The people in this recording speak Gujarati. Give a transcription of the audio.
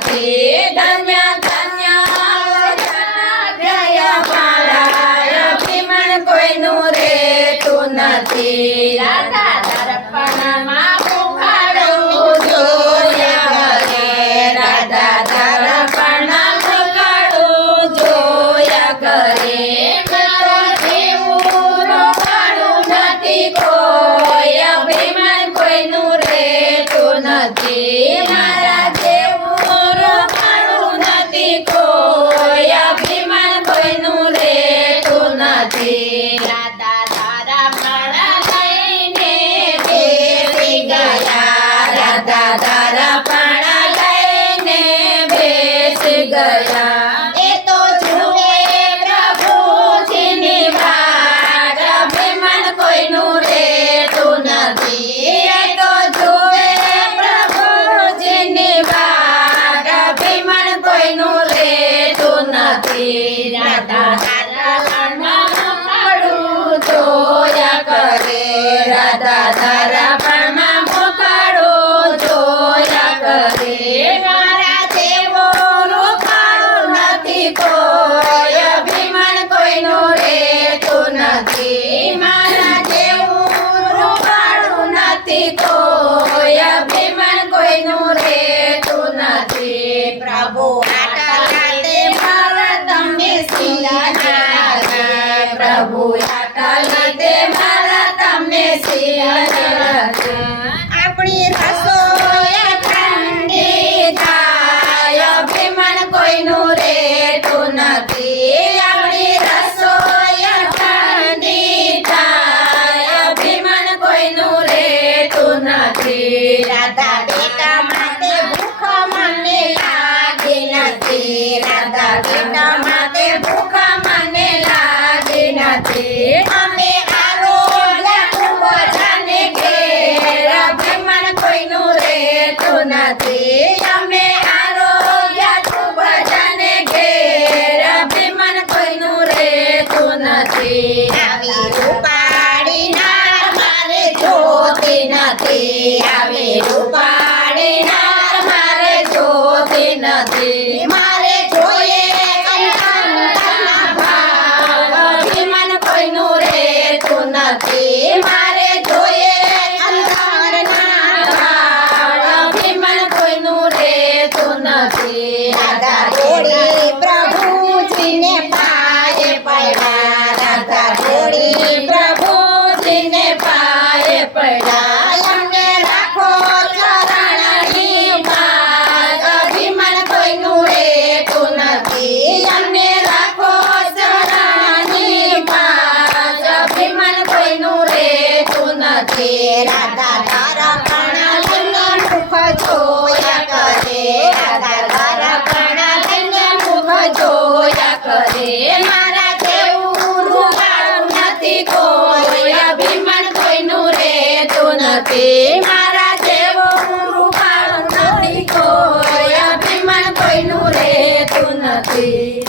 નથી. ધન્ય ધન્ય જય મારા અભિમાન કોઈનું રેતું નથી. રાધા દર્પણમાં મુખાડું જોયા કરે. રાધા દર્પણમાં મુખાડું જોયા કરે. મારો જેવું રોકાણું નથી કોઈ. અભિમાન કોઈનું રેતું નથી. મારા જેવું રોકાણું નથી કોઈ. અભિમાન કોઈનું રેતું નથી. રાધા તારા માળા લઈને બેસી ગયા. રાધા તારા પાણા લઈને બેસી ગયા. એ તો જુએ પ્રભુજીની વાટ. અભિમાન કોઈનું રેતું નથી. એ તો જુએ પ્રભુજીની વાટ. અભિમાન કોઈનું રેતું નથી. રાધા જોયા કરે. રાધા તારા પણમાં મુખાડું જોયા કરે. મારા જેવો રૂપાળું નથી કોઈ. અભિમાન કોઈનું રેતું નથી. મારા જેવું રૂપાળું નથી કોઈ. અભિમાન કોઈનું રેતું નથી. પ્રભુ પ્રભુ આપણી રસોઈ ઠંડી થાય. અભિમાન કોઈનું રેતું નથી. આપણી રસોઈ ઠંડી થાય. અભિમાન કોઈનું રેતું નથી. રાધા બેટા માટે ભૂખ મને લાગી નથી. રાધા બેટા માટે ભૂખ મને લાગી નથી. અમે નથી. અમે આરોગ્ય તું બધાને ઘેર. અભિમાન કોઈનું રેતું નથી. આવી રૂપાળી નાર મારે જોતી નથી. આવી રૂપાળી નાર મારે જોતી નથી. મારે જોઈએ કંઠના ભાવ. અભિમાન કોઈનું રેતું નથી. મારે જોઈએ નથી. રાધા જોડી પ્રભુજીને પાયે પડ્યા. રાધા જોડી પ્રભુજીને પાયે પડ્યા. અમને રાખો ચરણની બાજ. અભિમાન કોઈનું રેતું નથી. અમને રાખો ચરણની બાજ. અભિમાન કોઈનું રેતું નથી. રાધા તારા પણા લઈને મુખ જોયા કરે. જોયા કરે. મારા જેવું રૂપાળું નથી કોઈ. અભિમાન કોઈનું રેતું નથી. મારા જેવું રૂપાળું નથી કોઈ. અભિમાન કોઈનું રેતું નથી.